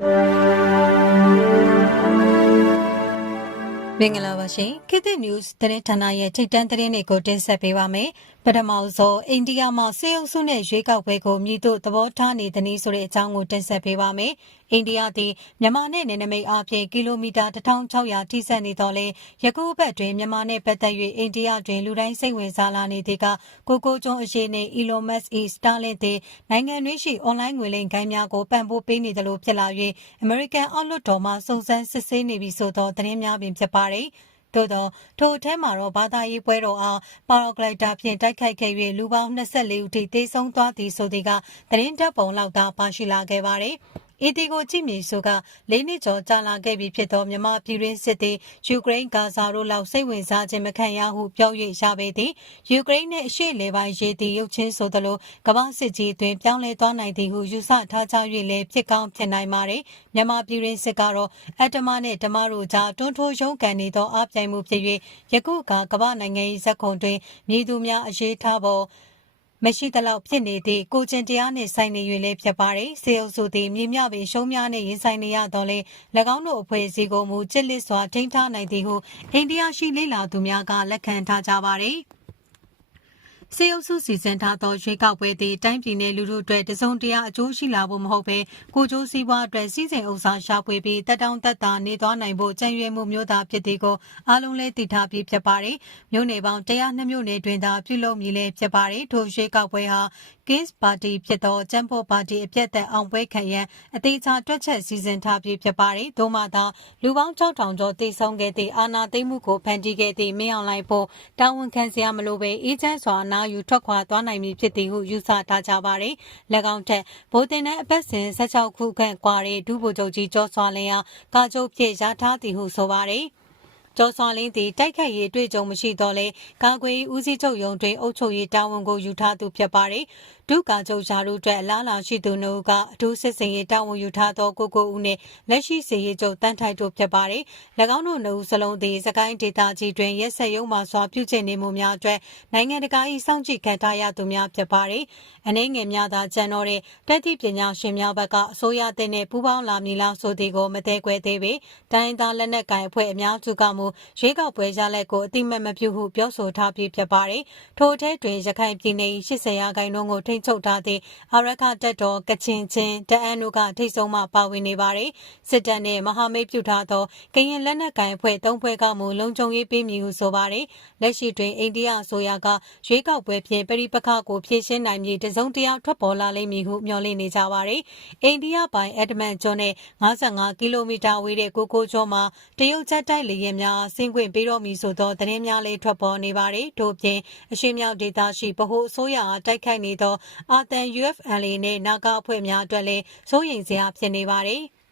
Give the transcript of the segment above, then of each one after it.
မင်္ဂလာပါရှင်ခေတ်သစ် news သတင်းဌာနရဲ့ထိပ်တန်းသတင်းတွေကိုတင်ဆက်ပေးပါမယ်ပထမဆုံးအိန္ဒိယမှာစေအုပ်စုနဲ့ရွေးကောက်ပွဲကိုမြည်တို့သဘောထားနေသည်ဆိုတဲ့အကြောင်းကိုတင်ဆက်ပေးပါမယ်အိန္ဒိယသည်မြန်မာနဲ့နယ်နိမိတ်အပြင်ကီလိုမီတာ1600ထိစပ်နေတော့လဲယခုဘက်တွင်မြန်မာနဲ့ပတ်သက်၍အိန္ဒိယတွင်လူတိုင်းစိတ်ဝင်စားလာနေသည်ကကိုကိုကျွန်းအရေးနှင့် Elon Musk ၏ Starlink သည်နိုင်ငံတွင်းရှိအွန်လိုင်းငွေလိမ်ကိုင်းများကိုပံ့ပိုးပေးနေတယ်လို့ဖြစ်လာ၍ American အောက်လွှတ်တော်မှစုံစမ်းစစ်ဆေးနေပြီဆိုသောသတင်းများပင်ဖြစ်ပါတယ်။ သို့သောထိုအထက်မှာတော့ဘာသာရေးပွဲတော်အားပါရာဂလိုက်တာဖြင့်တိုက်ခိုက်ခဲ့၍လူပေါင်း24ဦးထိသေဆုံးသွားသည်ဆိုသည်ကသတင်းတပ်ပုံလောက်သာပါရှိလာခဲ့ပါတယ်။ အီတီကိုကြည့်မြင်ဆိုကလေးနှစ်ကျော်ကြာလာခဲ့ပြီဖြစ်သောမြန်မာပြည်တွင်းစစ်သည်ယူကရိန်းဂါဇာတို့လောက်စိတ်ဝင်စားခြင်းမခံရဟုပြော၍ရပေသည်ယူကရိန်းနှင့်အရှေ့လေပိုင်းရေးသည်ရုပ်ချင်းဆိုသလိုကမ္ဘာစစ်ကြီးတွင်ပြောင်းလဲသွားနိုင်သည်ဟုယူဆထားကြ၍လည်းဖြစ်ကောင်းဖြစ်နိုင်ပါ रे မြန်မာပြည်တွင်းစစ်ကတော့အတ္တမနှင့်ဓမ္မတို့ကြားတွန်းထိုးရုန်းကန်နေသောအပြိုင်မှုဖြစ်၍ယခုကကမ္ဘာနိုင်ငံ၏ဇက်ခုံတွင်မြည်သူများအရေးထားပေါ် မရှိသလောက်ဖြစ်နေသည့်ကိုကျင်တရားနှင့်ဆိုင်နေ၍လည်းဖြစ်ပါတယ်။စေအုပ်စုသည်မြေမြပင်ရှုံးများနှင့်ရင်ဆိုင်နေရတော့လေ၎င်းတို့အဖွဲ့အစည်းကိုမူချစ်လစ်စွာထိန်းထားနိုင်သည်ဟုအိန္ဒိယရှိလေလာသူများကလက်ခံထားကြပါတယ်။ စေအုပ်စုစီစဉ်ထားသောရွေးကောက်ပွဲသည်တိုင်းပြည်နယ်လူထုအတွက်တစုံတရာအကျိုးရှိလာဖို့မဟုတ်ဘဲကိုကျိုးစည်းပွားအတွက်စီစဉ်ဥစားရှာဖွေပြီးတက်တောင်းတက်တာနေသွားနိုင်ဖို့ကြံရွယ်မှုမျိုးသားဖြစ်သည်ကိုအားလုံးလည်းသိထားပြီးဖြစ်ပါတယ်။မြို့နယ်ပေါင်း102မြို့နယ်တွင်သာပြုလုပ်မည်လည်းဖြစ်ပါတယ်။ထိုရွေးကောက်ပွဲဟာ Kings Party ဖြစ်သောကျန်းဖို့ပါတီအပြတ်သက်အောင်ပွဲခံရန်အသေးချာတွက်ချက်စီစဉ်ထားပြီးဖြစ်ပါတယ်။သို့မှသာလူပေါင်း6000ကျော်တိစုံခဲ့သည့်အာနာသိမ့်မှုကိုဖန်တီးခဲ့သည့်မင်းအောင်လှိုင်ဖို့တာဝန်ခံစရာမလိုဘဲအေးချမ်းစွာနာယူထွက်ခွာသွားနိုင်မည်ဖြစ်သည်ဟုယူဆထားကြပါသည်။၎င်းထက်ဗိုလ်တင်တဲ့အပတ်စဉ်16ခုခန့်ကွာတဲ့ဒုဗိုလ်ချုပ်ကြီးကျော်စွာလင်းအားကာချုပ်ဖြစ်ရထားသည်ဟုဆိုပါသည်။ကျော်စွာလင်းသည်တိုက်ခိုက်ရေးတွေ့ကြုံမရှိတော့လဲကာကွယ်ဦးစီးချုပ်ရုံးတွင်အုပ်ချုပ်ရေးတာဝန်ကိုယူထားသူဖြစ်ပါတယ်ဒုကာချုပ်ဂျာတို့အတွက်အလားလာရှိသူနှုတ်ကအထူးစစ်စင်ရေးတာဝန်ယူထားသောကိုကိုဦးနှင့်လက်ရှိစီရေးချုပ်တန်းထိုက်တို့ဖြစ်ပါတယ်၎င်းတို့နှုတ်စလုံးသည်စကိုင်းဒေတာကြီးတွင်ရက်ဆက်ရုံမှစွာပြုကျင့်နေမှုများအတွက်နိုင်ငံတကာ၏စောင့်ကြည့်ခံထားရသူများဖြစ်ပါတယ်အနေငယ်များသာကျန်တော့တဲ့တက်သည့်ပညာရှင်များဘက်ကအစိုးရတဲ့နဲ့ပူးပေါင်းလာမည်လားဆိုသည်ကိုမသေးခွဲသေးပေတိုင်းသားလက်နက်ကိုင်အဖွဲ့အများစုကမှုရွေးကောက်ပွဲရလက်ကိုအတိမတ်မပြုဟုပြောဆိုထားပြီးဖြစ်ပါတယ်ထို့အထက်တွင်ရခိုင်ပြည်နယ်80ရာခိုင်နှုန်းကိုထိန်းချုပ်ထားသည့်အာရခတက်တော်ကချင်ချင်းတအန်တို့ကထိတ်ဆုံးမှပါဝင်နေပါတယ်စစ်တပ်နှင့်မဟာမိတ်ပြုထားသောကရင်လက်နက်ကိုင်အဖွဲ့၃ဖွဲ့ကမှလုံခြုံရေးပေးမည်ဟုဆိုပါတယ်လက်ရှိတွင်အိန္ဒိယအစိုးရကရွေးကောက်ပွဲဖြင့်ပြည်ပခါကိုဖြည့်ရှင်းနိုင်မည်တစုံတရာထွက်ပေါ်လာလိမ့်မည်ဟုမျှော်လင့်နေကြပါတယ်အိန္ဒိယပိုင်အက်ဒမန်ကျွန်းနဲ့55ကီလိုမီတာဝေးတဲ့ကိုကိုကျွန်းမှာတရုတ်ချက်တိုက်လေယာဉ်များဆင်းခွင့်ပေးတော့မည်ဆိုသောသတင်းများလည်းထွက်ပေါ်နေပါတယ်။ထို့ပြင်အရှိမြောက်ဒေသရှိဗဟိုအစိုးရအားတိုက်ခိုက်နေသောအာတန် UFLA နဲ့နာဂအဖွဲ့များအတွက်လည်းစိုးရိမ်စရာဖြစ်နေပါတယ်။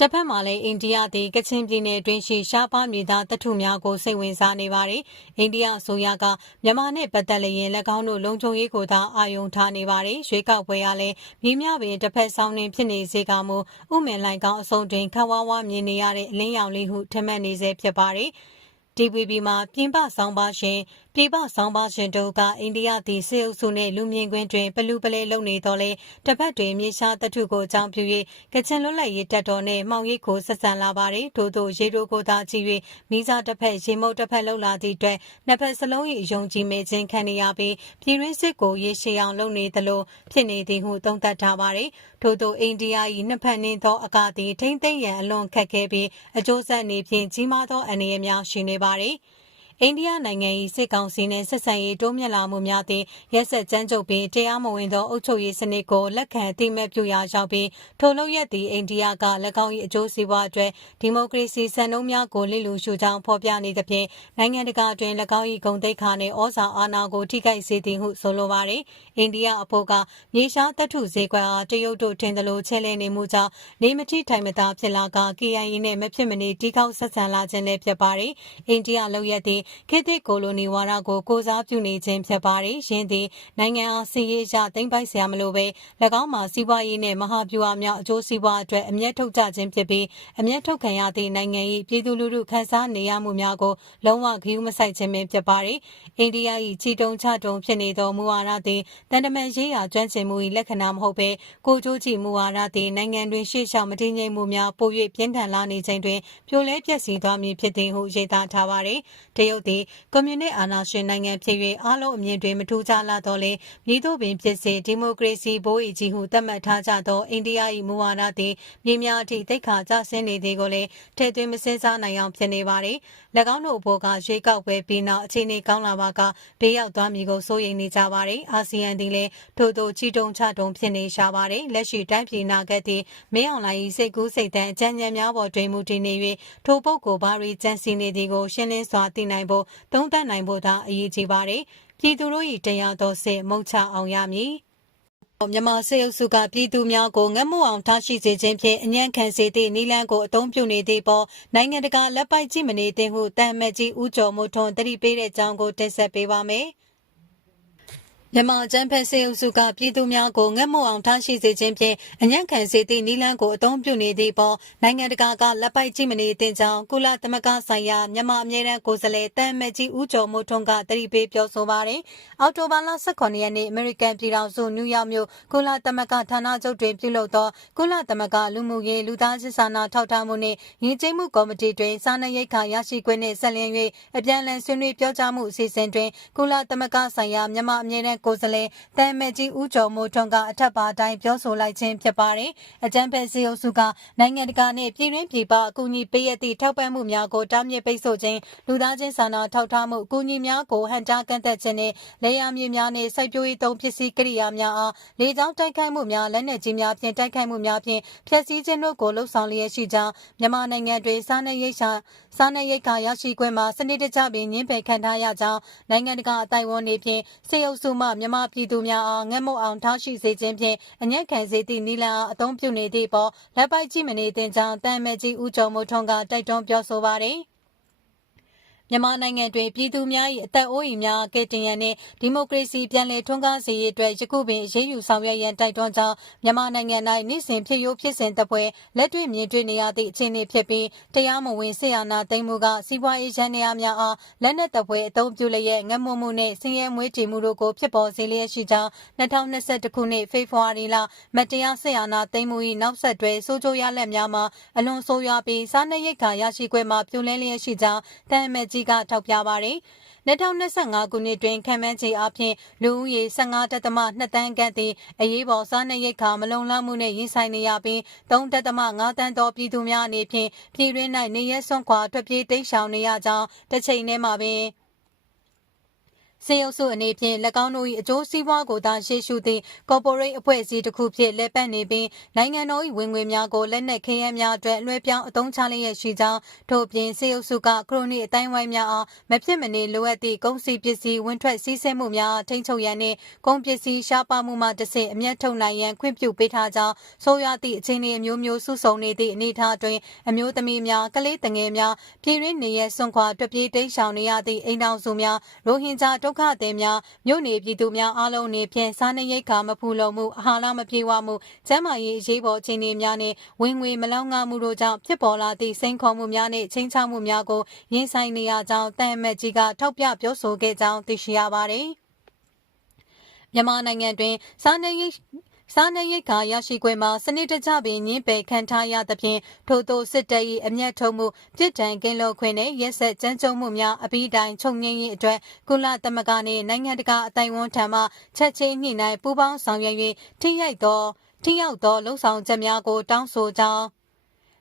တစ်ဖက်မှာလည်းအိန္ဒိယသည်ကချင်ပြည်နယ်တွင်ရှိရှားပါမြေသားတထုများကိုစိတ်ဝင်စားနေပါတယ်။အိန္ဒိယအစိုးရကမြန်မာနဲ့ပတ်သက်လျင်၎င်းတို့လုံခြုံရေးကိုသာအာရုံထားနေပါတယ်။ရွေးကောက်ပွဲရလည်းမြေမြပင်တစ်ဖက်ဆောင်တွင်ဖြစ်နေစေကမူဥမင်လိုင်ကောင်အစုံတွင်ခဝါဝါမြင်နေရတဲ့အလင်းရောင်လေးဟုထင်မှတ်နေစေဖြစ်ပါတယ်။ DVB မှာပြင်ပဆောင်ပါရှင် ပြည်ပဆောင်ပါရှင်တို့ကအိန္ဒိယသည်စေအုပ်စုနှင့်လူမြင်ကွင်းတွင်ပလူပလဲလုပ်နေတော်လဲတစ်ဖက်တွင်မြေရှားတထုကိုအကြောင်းပြု၍ကချင်လွတ်လပ်ရေးတပ်တော်နှင့်မှောင်ရိပ်ကိုဆက်ဆံလာပါတယ်ထို့သောရေတိုကိုသာကြည့်၍မိစားတစ်ဖက်ရေမုတ်တစ်ဖက်လှုပ်လာသည့်အတွက်နှစ်ဖက်စလုံး၏ယုံကြည်မဲ့ခြင်းခံနေရပြီးပြည်တွင်းစစ်ကိုရေရှည်အောင်လုပ်နေသလိုဖြစ်နေသည်ဟုသုံးသပ်ထားပါတယ်ထို့သောအိန္ဒိယ၏နှစ်ဖက်နှင်းသောအကသည်ထိမ့်သိမ့်ရန်အလွန်ခက်ခဲပြီးအကျိုးဆက်နေဖြင့်ကြီးမားသောအနေအများရှိနေပါတယ်။ အိန္ဒိယနိုင်ငံ၏စစ်ကောင်စီနှင့်ဆက်ဆံရေးတိုးမြင့်လာမှုများသည့်ရက်ဆက်ကြမ်းကြုတ်ပြီးတရားမဝင်သောအုပ်ချုပ်ရေးစနစ်ကိုလက်ခံသိမဲ့ပြုရာရောက်ပြီးထိုလုပ်ရက်သည့်အိန္ဒိယက၎င်း၏အကျိုးစီးပွားအတွက်ဒီမိုကရေစီစံနှုန်းများကိုလစ်လျူရှုကြောင်းဖော်ပြနေသဖြင့်နိုင်ငံတကာတွင်၎င်း၏ဂုဏ်သိက္ခာနှင့်ဩဇာအာဏာကိုထိခိုက်စေသည်ဟုဆိုလိုပါသည်အိန္ဒိယအဖို့ကမြေရှားတပ်ထုဈေးကွက်အားတရုတ်တို့ထင်သလိုချဲလဲနေမှုကြောင့်နေမတိထိုင်မသာဖြစ်လာက KIA နှင့်မဖြစ်မနေတီးကောက်ဆက်ဆံလာခြင်းလည်းဖြစ်ပါသည်အိန္ဒိယလုပ်ရက်သည်ခေတ်သစ်ကိုလိုနီဝါဒကိုကိုစားပြုနေခြင်းဖြစ်ပါတယ်။ယင်းသည်နိုင်ငံအားစီရေးရသိမ့်ပိုက်ဆရာမလိုပဲ၎င်းမှာစီးပွားရေးနဲ့မဟာဗျူဟာများအကျိုးစီးပွားအတွက်အမျက်ထုတ်ကြခြင်းဖြစ်ပြီးအမျက်ထုတ်ခံရသည့်နိုင်ငံ၏ပြည်သူလူထုခန်းစားနေရမှုများကိုလုံးဝဂရုမစိုက်ခြင်းပင်ဖြစ်ပါတယ်။အိန္ဒိယ၏ချီတုံချတုံဖြစ်နေသောမူဝါဒသည်တန်တမန်ရေးရာကျွမ်းကျင်မှု၏လက္ခဏာမဟုတ်ဘဲကိုကြိုးကြည့်မူဝါဒသည်နိုင်ငံတွင်ရှေ့လျှောက်မတည်ငြိမ်မှုများပို၍ပြင်းထန်လာနေချိန်တွင်ပြိုလဲပျက်စီးသွားမည်ဖြစ်သည်ဟုရေးသားထားပါတယ်။တရုတ်သည်ကွန်မြူနစ်အာဏာရှင်နိုင်ငံဖြစ်၍အားလုံးအမြင်တွင်မထူးခြားလာတော့လေမြည်တို့ပင်ဖြစ်စေဒီမိုကရေစီဘိုးအကြီးဟုသတ်မှတ်ထားကြသောအိန္ဒိယ၏မူဝါဒသည်မြေများအထိတိတ်ခါကျဆင်းနေသည်ကိုလည်းထည့်သွင်းမစင်စားနိုင်အောင်ဖြစ်နေပါတယ်။၎င်းတို့အဖို့ကရွေးကောက်ပွဲပြီးနောက်အခြေအနေကောင်းလာပါကဘေးရောက်သွားမည်ကိုစိုးရိမ်နေကြပါတယ်။အာဆီယံသည်လည်းထို့သောချီတုံချတုံဖြစ်နေရှာပါတယ်။လက်ရှိတိုင်းပြည်နာဂတ်သည်မင်းအောင်လှိုင်၏စိတ်ကူးစိတ်တမ်းအကြံဉာဏ်များပေါ်တွင်မူတည်နေ၍ထိုပုဂ္ဂိုလ်ဘာတွေကြံစည်နေသည်ကိုရှင်းလင်းစွာသိနိုင်ဖို့သုံးသပ်နိုင်ဖို့သာအရေးကြီးပါတယ်။ပြည်သူတို့၏တရားတော်စစ်မုံချအောင်ရမည်။မြန်မာစေအုပ်စုကပြည်သူများကိုငတ်မှုအောင်ထားရှိစေခြင်းဖြင့်အညံ့ခံစေသည့်နီလန်းကိုအသုံးပြုနေသည့်ပေါ်နိုင်ငံတကာလက်ပိုက်ကြည့်မနေသင့်ဟုတန်မတ်ကြီးဦးကျော်မိုးထွန်းတတိပေးတဲ့အကြောင်းကိုတင်ဆက်ပေးပါမယ်။ မြန်မာကျန်းဖက်စေအုပ်စုကပြည်သူများကိုငတ်မှုအောင်ထားရှိစေခြင်းဖြင့်အညံ့ခံစေသည့်နီလန်းကိုအသုံးပြုနေသည့်ပေါ်နိုင်ငံတကာကလက်ပိုက်ကြည့်မနေသင့်ကြောင်းကုလသမဂ္ဂဆိုင်ရာမြန်မာအမြဲတမ်းကိုယ်စားလှယ်တန်မတ်ကြီးဦးကျော်မိုးထွန်းကတတိပေးပြောဆိုပါတယ်။အောက်တိုဘာလ18ရက်နေ့အမေရိကန်ပြည်ထောင်စုနယူးယောက်မြို့ကုလသမဂ္ဂဌာနချုပ်တွင်ပြုလုပ်သောကုလသမဂ္ဂလူမှုရေးလူသားစစ်စာနာထောက်ထားမှုနှင့်ယဉ်ကျေးမှုကော်မတီတွင်စာနယ်ရိတ်ခါရရှိခွင့်နှင့်ဆက်လျင်း၍အပြန်အလှန်ဆွေးနွေးပြောကြားမှုအစီအစဉ်တွင်ကုလသမဂ္ဂဆိုင်ရာမြန်မာအမြဲတမ်းကိုယ်စားလှယ်တမ်မက်ကြီးဦးကျော်မိုးထွန်းကအထက်ပါတိုင်းပြောဆိုလိုက်ခြင်းဖြစ်ပါတယ်။အကြံဖက်စီအုပ်စုကနိုင်ငံတကာနှင့်ပြည်တွင်းပြည်ပအကူအညီပေးရသည့်ထောက်ပံ့မှုများကိုတားမြစ်ပိတ်ဆို့ခြင်းလူသားချင်းစာနာထောက်ထားမှုအကူအညီများကိုဟန်တာကန့်သက်ခြင်းနှင့်လေယာမြေများနှင့်စိုက်ပျိုးရေးသုံးပစ္စည်းကိရိယာများအားလေကြောင်းတိုက်ခိုက်မှုများလက်နက်ကြီးများဖြင့်တိုက်ခိုက်မှုများဖြင့်ဖျက်ဆီးခြင်းတို့ကိုလှုံ့ဆော်လျက်ရှိကြောင်းမြန်မာနိုင်ငံတွင်စားနပ်ရိက္ခာစားနပ်ရိက္ခာရရှိခွင့်မှာစနစ်တကျပင်ညှင်းပယ်ခံထားရကြောင်းနိုင်ငံတကာအတိုင်းအဝန်တွေဖြင့်စေအုပ်စုမှမြန်မာပြည်သူများအားငတ်မုတ်အောင်ထားရှိစေခြင်းဖြင့်အညံ့ခံစေသည့်နီလန်အားအသုံးပြုနေသည့်ပေါ်လက်ပိုက်ကြည့်မနေသင့်ကြောင်းတန်မဲကြီးဦးကျော်မိုးထွန်းကတိုက်တွန်းပြောဆိုပါသည် မြန်မာနိုင်ငံတွင်ပြည်သူများ၏အသက်အိုးအိမ်များကဲတင်ရန်နှင့်ဒီမိုကရေစီပြန်လည်ထွန်းကားစေရေးအတွက်ယခုပင်အရေးယူဆောင်ရွက်ရန်တိုက်တွန်းကြောင်းမြန်မာနိုင်ငံ၌နေ့စဉ်ဖြစ်ရိုးဖြစ်စဉ်တပ်ပွဲလက်တွေ့မြင်တွေ့နေရသည့်အခြေအနေဖြစ်ပြီးတရားမဝင်ဆေးအာဏာသိမ်းမှုကစီးပွားရေးရန်နေရာများအားလက်နက်တပ်ပွဲအသုံးပြုလျက်ငတ်မွမှုနှင့်ဆင်းရဲမွေးတေမှုတို့ကိုဖြစ်ပေါ်စေလျက်ရှိကြောင်း2021ခုနှစ်ဖေဖော်ဝါရီလမတရားဆေးအာဏာသိမ်းမှု၏နောက်ဆက်တွဲဆိုးကျိုးရလဒ်များမှာအလွန်ဆိုးရွားပြီးစားနပ်ရိက္ခာရရှိခွင့်မှာပြုလင်းလျက်ရှိကြောင်းတန်အမတ်ကြီးကထောက်ပြပါတယ်။2025ခုနှစ်တွင်ခံမှန်းခြေအပြင်လူဦးရေ15.2တန်းခန့်သည်အရေးပေါ်စားနပ်ရိက္ခာမလုံလောက်မှုနှင့်ရင်ဆိုင်နေရပြီး3.5တန်းသောပြည်သူများအနေဖြင့်ပြည်တွင်း၌နေရဲစွန့်ခွာထွက်ပြေးတိမ်းရှောင်နေရကြောင်းတစ်ချိန်တည်းမှာပင် စေအုပ်စုအနေဖြင့်၎င်းတို့၏အကျိုးစီးပွားကိုသာရှေ့ရှုသည့် corporate အဖွဲ့အစည်းတစ်ခုဖြင့်လက်ပတ်နေပြီးနိုင်ငံတော်၏ဝင်ငွေများကိုလက်နက်ခဲယမ်းများအတွက်လွှဲပြောင်းအသုံးချလျက်ရှိကြောင်းထို့ပြင်စေအုပ်စုကခရိုနီအတိုင်းဝိုင်းများအားမဖြစ်မနေလိုအပ်သည့်ကုန်စည်ပစ္စည်းဝင်ထွက်စည်းစိမ်မှုများထိန်းချုပ်ရန်နှင့်ကုန်ပစ္စည်းရှားပါမှုမှတစ်ဆင့်အမျက်ထုတ်နိုင်ရန်ခွင့်ပြုပေးထားကြောင်းဆိုရသည့်အခြေအနေအမျိုးမျိုးစုဆုံနေသည့်အနေအထားတွင်အမျိုးသမီးများကလေးတငယ်များပြည်ရင်းနေရစွန့်ခွာတွပြေးတိမ်းရှောင်နေရသည့်အိမ်တောင်စုများရိုဟင်ဂျာဒုက္ခသည်များမြို့နေပြည်သူများအားလုံးနေဖြင့်စားနပ်ရိက္ခာမဖူလုံမှုအာဟာရမပြေဝမှုကျန်းမာရေးအရေးပေါ်အခြေအနေများနှင့်ဝင်ငွေမလောက်ငမှုတို့ကြောင့်ဖြစ်ပေါ်လာသည့်စိန်ခေါ်မှုများနှင့်ချင်းချောက်မှုများကိုရင်ဆိုင်နေရကြောင်းတန်အမတ်ကြီးကထောက်ပြပြောဆိုခဲ့ကြောင်းသိရှိရပါသည်မြန်မာနိုင်ငံတွင်စားနပ်ရိက္စားနပ်ရိက္ခာရရှိခွင့်မှာစနစ်တကျပင်ညှင်းပယ်ခံထားရသဖြင့်ထို့သောစစ်တပ်၏အမျက်ထုတ်မှုပြစ်ဒဏ်ကင်းလွတ်ခွင့်နှင့်ရက်ဆက်ကြမ်းကြုတ်မှုများအပြီးတိုင်ချုပ်ငြိမ်းရေးအတွက်ကုလသမဂ္ဂနှင့်နိုင်ငံတကာအတိုင်းအဝန်ထံမှချက်ချင်းညှိနှိုင်းပူးပေါင်းဆောင်ရွက်၍ထိရိုက်သောထိရောက်သောလှုံ့ဆော်ချက်များကိုတောင်းဆိုကြောင်း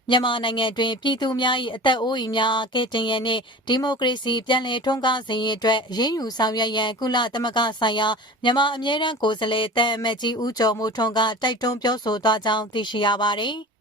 မြန်မာနိုင်ငံတွင်ပြည်သူများ၏အသက်အိုးအိမ်များကဲတင်ရန်နှင့်ဒီမိုကရေစီပြန်လည်ထွန်းကားစေရေးအတွက်ရင်းယူဆောင်ရွက်ရန်ကုလသမဂ္ဂဆိုင်ရာမြန်မာအမြဲတမ်းကိုယ်စားလှယ်တန်အမတ်ကြီးဦးကျော်မိုးထွန်းကတိုက်တွန်းပြောဆိုသွားကြောင်းသိရှိရပါသည်။